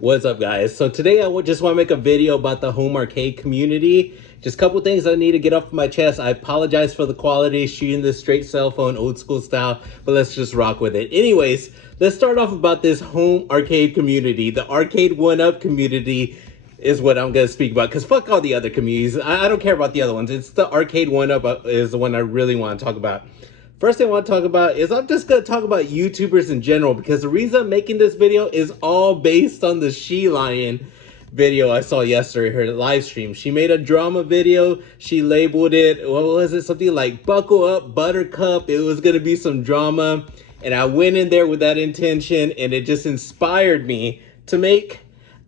What's up, guys? So today just want to make a video about the home arcade community. Just a couple things I need to get off my chest. I apologize for the quality, shooting this straight cell phone, old school style, but let's just rock with it. Anyways, let's start off about this home arcade community. The Arcade1up community is what I'm going to speak about, because fuck all the other communities. I don't care about the other ones. It's the Arcade1up is the one I really want to talk about. First thing I want to talk about is I'm just going to talk about YouTubers in general, because the reason I'm making this video is all based on the She Lion video I saw yesterday, her live stream. She made a drama video. She labeled it, what was it? Something like Buckle Up, Buttercup. It was going to be some drama. And I went in there with that intention, and it just inspired me to make,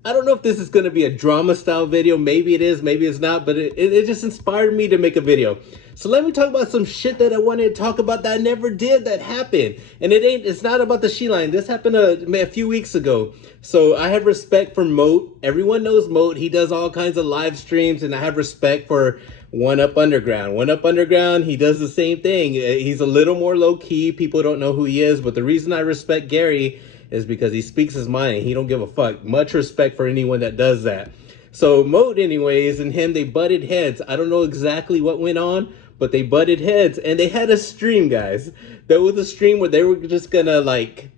I don't know if this is going to be a drama style video. Maybe it is, maybe it's not, but it just inspired me to make a video. So let me talk about some shit that I wanted to talk about that I never did that happened. And it's not about the She Lion. This happened a few weeks ago. So I have respect for Moat. Everyone knows Moat. He does all kinds of live streams, and I have respect for 1UP Underground. 1UP Underground, he does the same thing. He's a little more low key. People don't know who he is, but the reason I respect Gary is because he speaks his mind and he don't give a fuck. Much respect for anyone that does that. So Moat anyways and him, they butted heads. I don't know exactly what went on, but they butted heads, and they had a stream, guys. There was a stream where they were just gonna, like,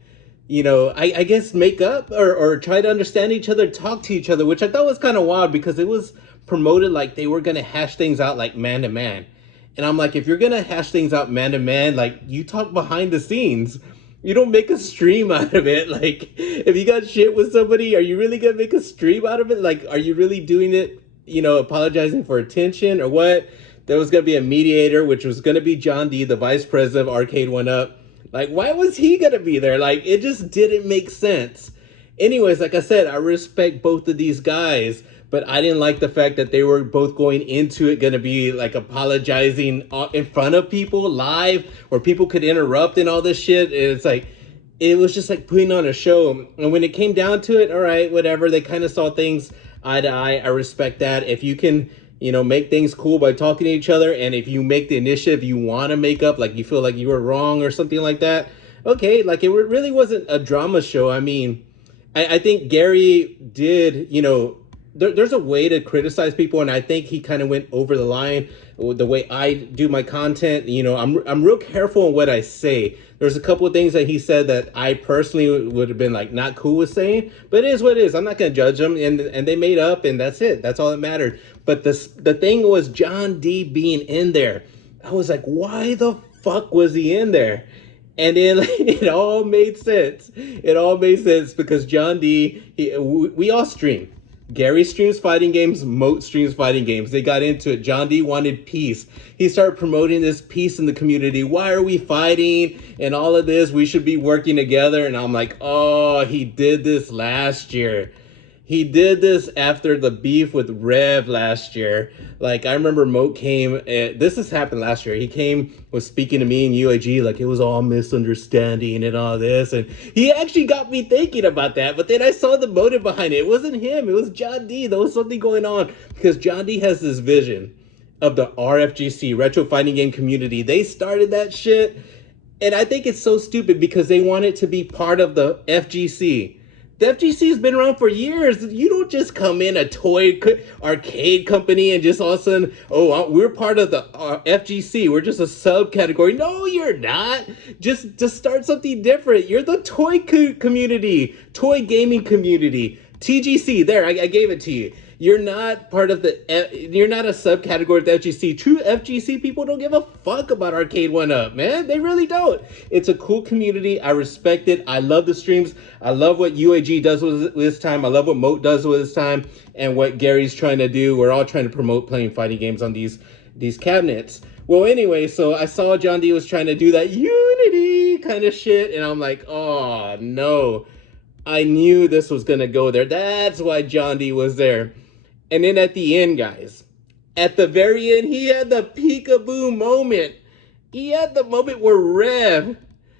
you know, I guess make up or try to understand each other, talk to each other, which I thought was kind of wild because it was promoted like they were gonna hash things out like man to man. And I'm like, if you're gonna hash things out man to man, like, you talk behind the scenes. You don't make a stream out of it. Like, if you got shit with somebody, are you really gonna make a stream out of it? Like, are you really doing it, you know, apologizing for attention or what? There was going to be a mediator, which was going to be John D, the vice president of Arcade1up. Like, why was he going to be there? Like, it just didn't make sense. Anyways, like I said, I respect both of these guys, but I didn't like the fact that they were both going into it going to be, like, apologizing in front of people live, where people could interrupt and all this shit. And it's like, it was just like putting on a show. And when it came down to it, all right, whatever, they kind of saw things eye to eye. I respect that. If you can, you know, make things cool by talking to each other, and if you make the initiative you want to make up, like you feel like you were wrong or something like that, okay, like it really wasn't a drama show. I mean, I think Gary did, you know, there's a way to criticize people, and I think he kind of went over the line the way I do my content. You know, I'm real careful on what I say. There's a couple of things that he said that I personally would have been like not cool with saying, but it is what it is. I'm not gonna judge them, and they made up, and that's it. That's all that mattered. But the thing was John D being in there. I was like, why the fuck was he in there? And then it all made sense. It all made sense because John D, we all stream. Gary streams fighting games, Moat streams fighting games. They got into it. John D wanted peace. He started promoting this peace in the community. Why are we fighting and all of this? We should be working together. And I'm like, oh, he did this last year. He did this after the beef with Rev last year. Like, I remember Moat came, this has happened last year. He came, was speaking to me and UAG, like it was all misunderstanding and all this. And he actually got me thinking about that. But then I saw the motive behind it. It wasn't him. It was John D. There was something going on because John D has this vision of the RFGC, Retro Fighting Game Community. They started that shit. And I think it's so stupid because they want it to be part of the FGC. The FGC has been around for years. You don't just come in a toy arcade company and just all of a sudden, oh, we're part of the FGC. We're just a subcategory. No, you're not. Just start something different. You're the toy community, toy gaming community. TGC, there, I gave it to you. You're not part of you're not a subcategory of the FGC. True FGC people don't give a fuck about Arcade1up, man. They really don't. It's a cool community. I respect it. I love the streams. I love what UAG does with his time. I love what Moat does with his time and what Gary's trying to do. We're all trying to promote playing fighting games on these cabinets. Well, anyway, so I saw John D was trying to do that unity kind of shit, and I'm like, oh, no. I knew this was going to go there. That's why John D was there. And then at the end, guys, at the very end, he had the peekaboo moment. He had the moment where Rev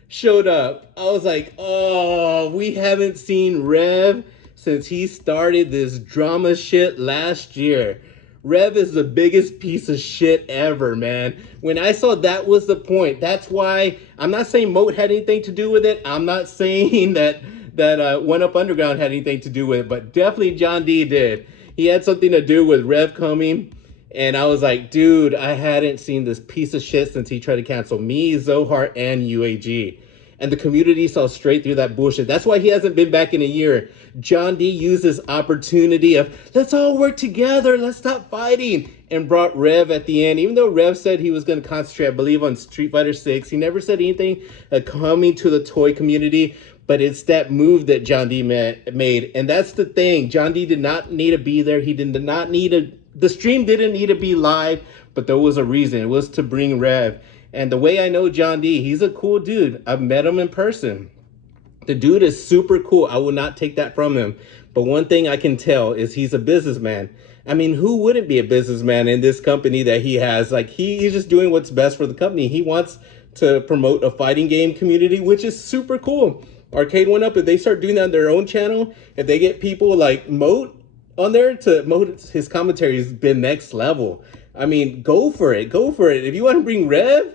showed up. I was like, oh, we haven't seen Rev since he started this drama shit last year. Rev is the biggest piece of shit ever, man. When I saw that was the point, that's why I'm not saying Moat had anything to do with it. I'm not saying that that One Up Underground had anything to do with it, but definitely John D did. He had something to do with Rev coming. And I was like, dude, I hadn't seen this piece of shit since he tried to cancel me, Zohar, and UAG. And the community saw straight through that bullshit. That's why he hasn't been back in a year. John D used this opportunity of, let's all work together, let's stop fighting, and brought Rev at the end. Even though Rev said he was going to concentrate, I believe, on Street Fighter 6, he never said anything coming to the toy community. But it's that move that John D made. And that's the thing. John D did not need to be there. He did not need the stream didn't need to be live, but there was a reason. It was to bring Rev. And the way I know John D, he's a cool dude. I've met him in person. The dude is super cool. I will not take that from him. But one thing I can tell is he's a businessman. I mean, who wouldn't be a businessman in this company that he has? Like, he's just doing what's best for the company. He wants to promote a fighting game community, which is super cool. Arcade1up, if they start doing that on their own channel, if they get people like Moat on there to Moat, his commentary has been next level. I mean, go for it. Go for it. If you want to bring Rev,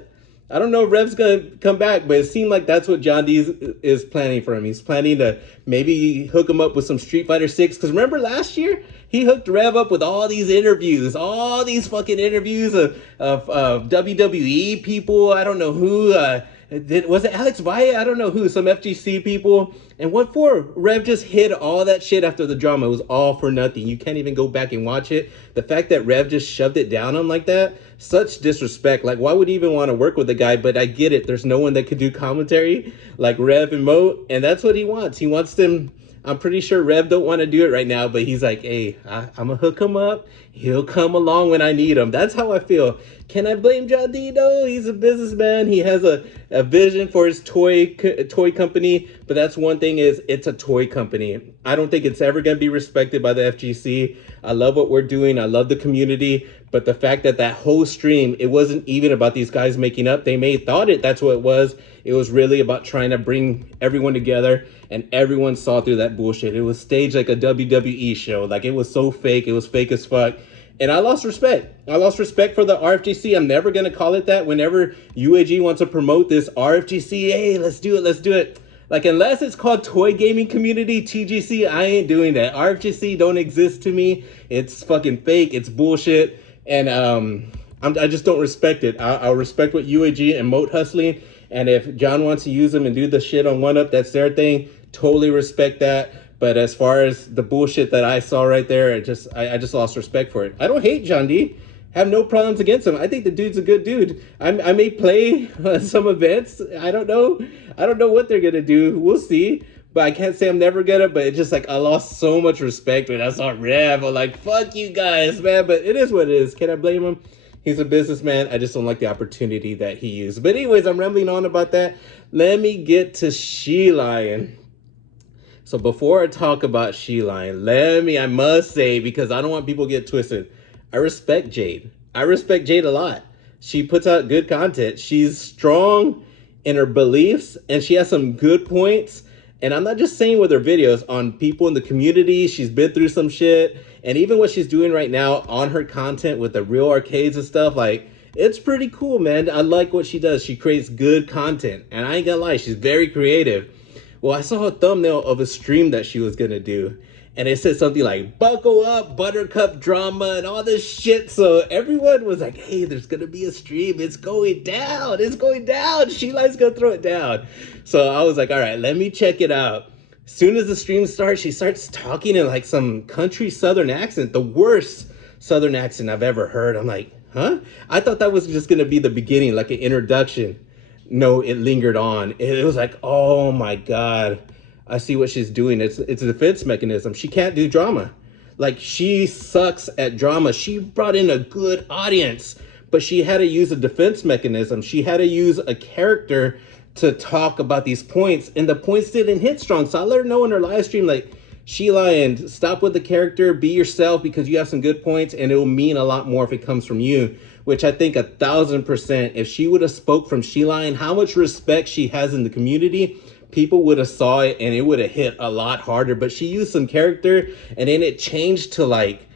I don't know if Rev's going to come back, but it seemed like that's what John D is planning for him. He's planning to maybe hook him up with some Street Fighter 6. Because remember last year, he hooked Rev up with all these interviews, all these fucking interviews of WWE people. I don't know who. Was it Alex Valle? I don't know who. Some FGC people. And what for? Rev just hid all that shit after the drama. It was all for nothing. You can't even go back and watch it. The fact that Rev just shoved it down him like that, such disrespect. Like, why would he even want to work with the guy? But I get it. There's no one that could do commentary like Rev and Moat. And that's what he wants. He wants them. I'm pretty sure Rev don't want to do it right now, but he's like, hey, I'm going to hook him up. He'll come along when I need him. That's how I feel. Can I blame John D? No, he's a businessman. He has a vision for his toy company, but that's one thing is it's a toy company. I don't think it's ever going to be respected by the FGC. I love what we're doing. I love the community, but the fact that that whole stream, it wasn't even about these guys making up. They may thought that's what it was. It was really about trying to bring everyone together, and everyone saw through that bullshit. It was staged like a WWE show. Like, it was so fake. It was fake as fuck. And I lost respect. I lost respect for the RFGC. I'm never going to call it that. Whenever UAG wants to promote this RFGC, hey, let's do it, let's do it. Like, unless it's called Toy Gaming Community, TGC, I ain't doing that. RFGC don't exist to me. It's fucking fake. It's bullshit. And I just don't respect it. I'll respect what UAG and Moat hustling. And if John wants to use them and do the shit on One Up, that's their thing. Totally respect that. But as far as the bullshit that I saw right there, I just lost respect for it. I don't hate John D. Have no problems against him. I think the dude's a good dude. I may play some events. I don't know. I don't know what they're gonna do. We'll see. But I can't say I'm never gonna. But it's just like I lost so much respect when I saw Rev. I'm like, fuck you guys, man. But it is what it is. Can I blame him? He's a businessman. I just don't like the opportunity that he used. But anyways, I'm rambling on about that. Let me get to She Lion. So before I talk about She Lion, I must say, because I don't want people to get twisted, I respect Jade. I respect Jade a lot. She puts out good content. She's strong in her beliefs, and she has some good points. And I'm not just saying with her videos, on people in the community, she's been through some shit. And even what she's doing right now on her content with the real arcades and stuff, like, it's pretty cool, man. I like what she does. She creates good content. And I ain't gonna lie, she's very creative. Well, I saw a thumbnail of a stream that she was gonna do, and it said something like, buckle up, Buttercup drama, and all this shit. So everyone was like, hey, there's gonna be a stream. It's going down. It's going down. She Line's gonna throw it down. So I was like, all right, let me check it out. As soon as the stream starts, she starts talking in like some country Southern accent, the worst Southern accent I've ever heard. I'm like, huh? I thought that was just gonna be the beginning, like an introduction. No, it lingered on. It was like, oh my God, I see what she's doing. It's a defense mechanism. She can't do drama. Like, she sucks at drama. She brought in a good audience, but she had to use a defense mechanism. She had to use a character to talk about these points, and the points didn't hit strong. So I let her know in her live stream, like, She Lion, stop with the character, be yourself, because you have some good points, and it will mean a lot more if it comes from you. Which I think 1,000%, if she would have spoke from She Lion, how much respect she has in the community, people would have saw it and it would have hit a lot harder. But she used some character, and then it changed to like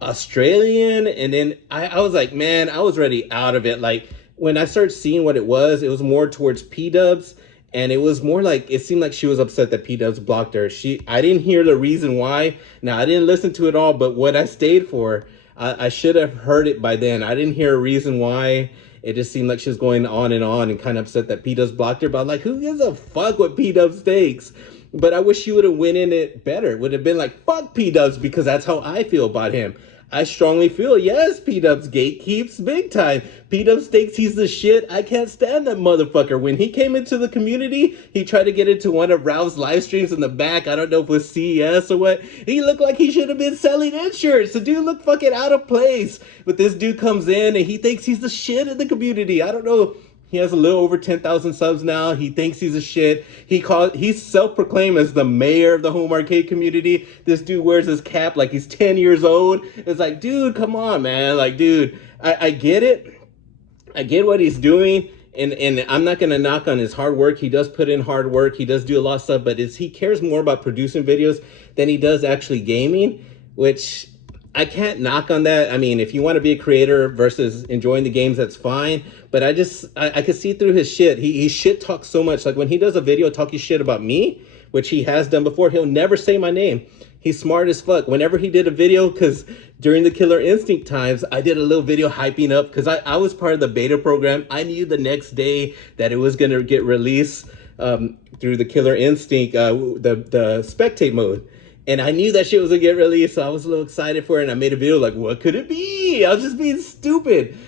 Australian, and then I was like, man, I was already out of it. Like, when I started seeing what it was more towards P-dubs, And it was more like, it seemed like she was upset that P-Dubs blocked her. I didn't hear the reason why. Now, I didn't listen to it all, but what I stayed for, I should have heard it by then. I didn't hear a reason why. It just seemed like she was going on and kind of upset that P-Dubs blocked her. But I'm like, who gives a fuck what P-Dubs thinks? But I wish she would have went in it better. It would have been like, fuck P-Dubs, because that's how I feel about him. I strongly feel, yes, P-Dubs gatekeeps big time. P-Dubs thinks he's the shit. I can't stand that motherfucker. When he came into the community, he tried to get into one of Ralph's live streams in the back. I don't know if it was CES or what. He looked like he should have been selling insurance. The dude looked fucking out of place. But this dude comes in and he thinks he's the shit in the community. I don't know. He has a little over 10,000 subs now. He thinks he's a shit. He's self-proclaimed as the mayor of the home arcade community. This dude wears his cap like he's 10 years old. It's like, dude, come on, man. Like, dude, I get it. I get what he's doing. And I'm not going to knock on his hard work. He does put in hard work. He does do a lot of stuff. But he cares more about producing videos than he does actually gaming, which I can't knock on that. I mean, if you want to be a creator versus enjoying the games, that's fine. But I could see through his shit. He shit talks so much. Like when he does a video talking shit about me, which he has done before, he'll never say my name. He's smart as fuck. Whenever he did a video, because during the Killer Instinct times, I did a little video hyping up, because I was part of the beta program. I knew the next day that it was going to get released through the Killer Instinct, the spectate mode. And I knew that shit was gonna get released, so I was a little excited for it, and I made a video like, what could it be? I was just being stupid.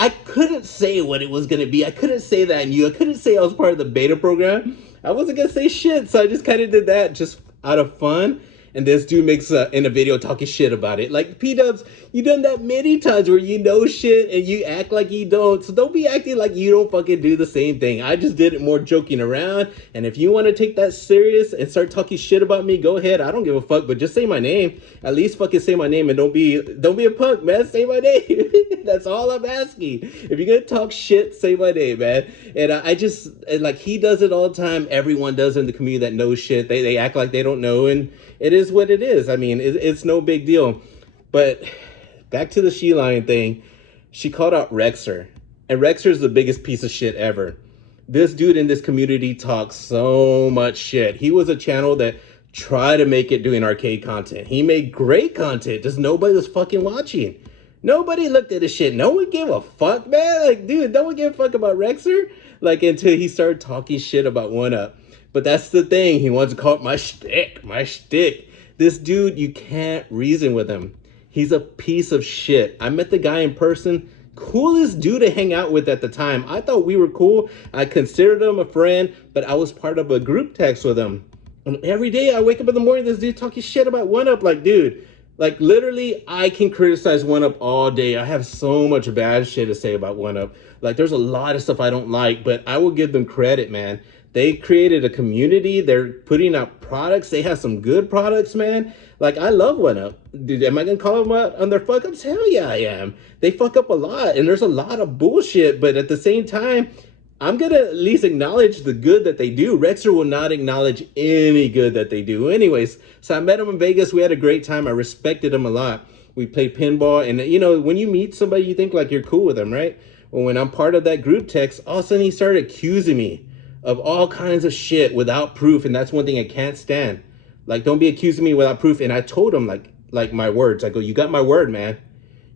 I couldn't say what it was gonna be. I couldn't say that I knew. I couldn't say I was part of the beta program. I wasn't gonna say shit, so I just kind of did that just out of fun. And this dude makes in a video talking shit about it. Like, P-Dubs, you done that many times where you know shit and you act like you don't. So don't be acting like you don't fucking do the same thing. I just did it more joking around. And if you want to take that serious and start talking shit about me, go ahead. I don't give a fuck, but just say my name. At least fucking say my name, and don't be a punk, man. Say my name. That's all I'm asking. If you're gonna talk shit, say my name, man. And like, he does it all the time. Everyone does in the community that knows shit. They act like they don't know, and it is what it is. I mean, it's no big deal. But back to the She Lion thing. She called out Rexer. And Rexer's the biggest piece of shit ever. This dude in this community talks so much shit. He was a channel that tried to make it doing arcade content. He made great content. Just nobody was fucking watching. Nobody looked at his shit. No one gave a fuck, man. Like, dude, no one gave a fuck about Rexer. Like, until he started talking shit about 1UP. But that's the thing. He wants to call it my shtick, my shtick. This dude, you can't reason with him. He's a piece of shit. I met the guy in person. Coolest dude to hang out with at the time. I thought we were cool. I considered him a friend, but I was part of a group text with him. And every day I wake up in the morning, this dude talking shit about 1UP. Like, dude, like, literally, I can criticize 1UP all day. I have so much bad shit to say about 1UP. Like, there's a lot of stuff I don't like, but I will give them credit, man. They created a community. They're putting out products. They have some good products, man. Like, I love 1UP. Dude, am I going to call them out on their fuck-ups? Hell yeah, I am. They fuck up a lot, and there's a lot of bullshit. But at the same time, I'm going to at least acknowledge the good that they do. Rexer will not acknowledge any good that they do. Anyways, so I met him in Vegas. We had a great time. I respected him a lot. We played pinball. And, you know, when you meet somebody, you think, like, you're cool with them, right? Well, when I'm part of that group text, all of a sudden he started accusing me of all kinds of shit without proof. And that's one thing I can't stand. Like, don't be accusing me without proof. And I told him, like my words. I go, you got my word, man.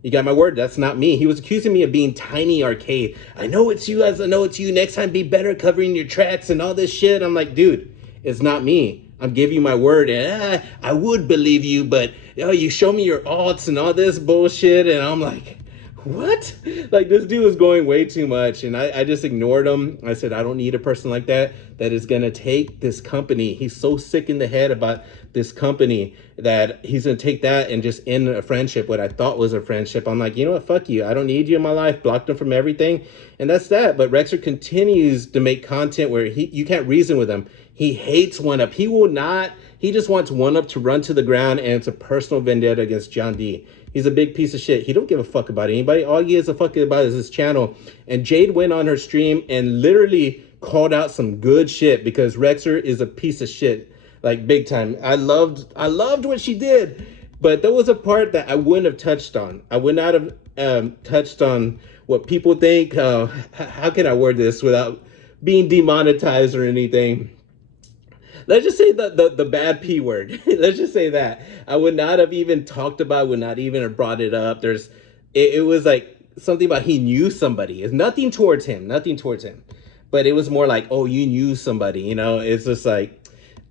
You got my word. That's not me. He was accusing me of being Tiny Arcade. I know it's you, as I know it's you. Next time, be better covering your tracks and all this shit. I'm like, dude, it's not me. I'm giving you my word. And I would believe you, but you show me your alts and all this bullshit. And I'm like, what? Like, this dude was going way too much, and I just ignored him. I said, I don't need a person like that is going to take this company. He's so sick in the head about this company that he's going to take that and just end a friendship, what I thought was a friendship. I'm like, you know what? Fuck you. I don't need you in my life. Blocked him from everything, and that's that. But Rexer continues to make content where you can't reason with him. He hates 1UP. He will not. He just wants 1UP to run to the ground, and it's a personal vendetta against John D. He's a big piece of shit. He don't give a fuck about anybody. All he gives a fuck about is his channel. And Jade went on her stream and literally called out some good shit because Rexer is a piece of shit, like, big time. I loved what she did, but there was a part that I wouldn't have touched on. I would not have touched on what people think. How can I word this without being demonetized or anything. Let's just say the bad P word. Let's just say that. I would not have even talked about, would not even have brought it up. It was like something about he knew somebody. It's nothing towards him, nothing towards him. But it was more like, oh, you knew somebody, you know? It's just like,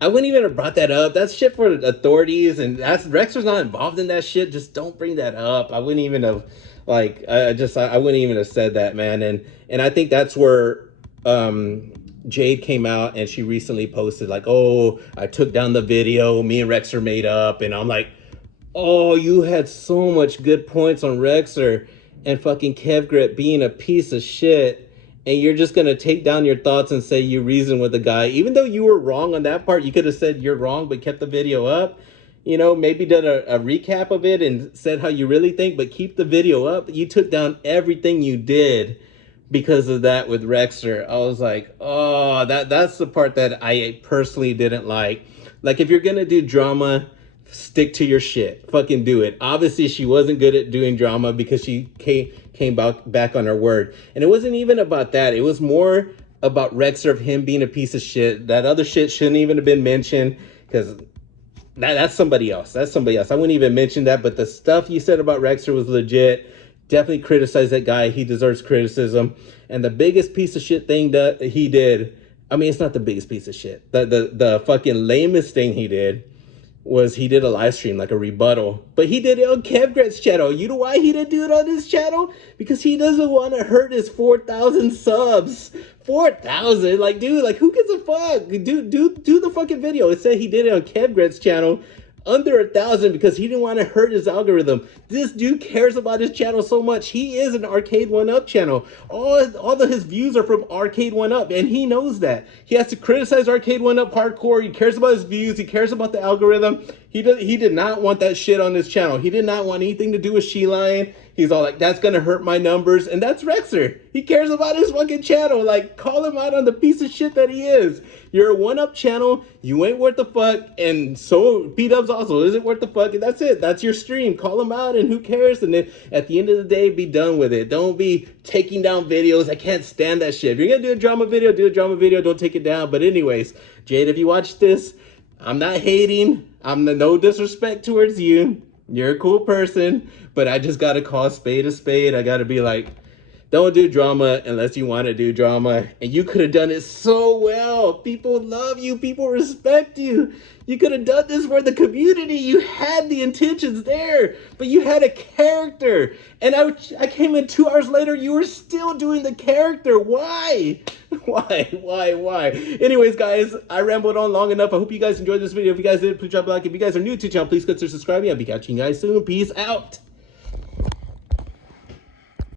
I wouldn't even have brought that up. That's shit for authorities, and that's Rexer's not involved in that shit. Just don't bring that up. I wouldn't even have, like, I wouldn't even have said that, man. And I think that's where Jade came out and she recently posted like, oh, I took down the video, me and Rexer made up, and I'm like, oh, you had so much good points on Rexer and fucking Kevgrit being a piece of shit. And you're just going to take down your thoughts and say you reasoned with the guy. Even though you were wrong on that part, you could have said you're wrong, but kept the video up. You know, maybe done a recap of it and said how you really think, but keep the video up. You took down everything you did because of that with Rexer. I was like, oh, that's the part that I personally didn't like. Like, if you're going to do drama, stick to your shit. Fucking do it. Obviously, she wasn't good at doing drama because she came back on her word. And it wasn't even about that. It was more about Rexer, of him being a piece of shit. That other shit shouldn't even have been mentioned because that's somebody else. That's somebody else. I wouldn't even mention that. But the stuff you said about Rexer was legit. Definitely criticize that guy. He deserves criticism. And the biggest piece of shit thing that he did, I mean, it's not the biggest piece of shit. The fucking lamest thing he did was he did a live stream, like a rebuttal. But he did it on Kevgrat's channel. You know why he didn't do it on his channel? Because he doesn't want to hurt his 4,000 subs. 4,000? Like, dude, like, who gives a fuck? Do the fucking video. It said he did it on Kevgrat's channel under 1,000 because he didn't want to hurt his algorithm. This dude cares about his channel so much. He is an Arcade1up channel. All of his views are from Arcade1up, and he knows that. He has to criticize Arcade1up hardcore. He cares about his views. He cares about the algorithm. He did not want that shit on his channel. He did not want anything to do with She Lion. He's all like, that's gonna hurt my numbers. And that's Rexer. He cares about his fucking channel. Like, call him out on the piece of shit that he is. You're a 1UP channel. You ain't worth the fuck. And so P-Dubs also isn't worth the fuck. And that's it. That's your stream. Call him out and who cares? And then at the end of the day, be done with it. Don't be taking down videos. I can't stand that shit. If you're gonna do a drama video, do a drama video. Don't take it down. But anyways, Jade, if you watch this, I'm not hating. I'm no disrespect towards you. You're a cool person, but I just gotta call a spade a spade. I gotta be like, don't do drama unless you want to do drama. And you could have done it so well. People love you. People respect you. You could have done this for the community. You had the intentions there, but you had a character. And I came in 2 hours later. You were still doing the character. Why? Why? Anyways, guys, I rambled on long enough. I hope you guys enjoyed this video. If you guys did, please drop a like. If you guys are new to the channel, please consider subscribing. I'll be catching you guys soon. Peace out.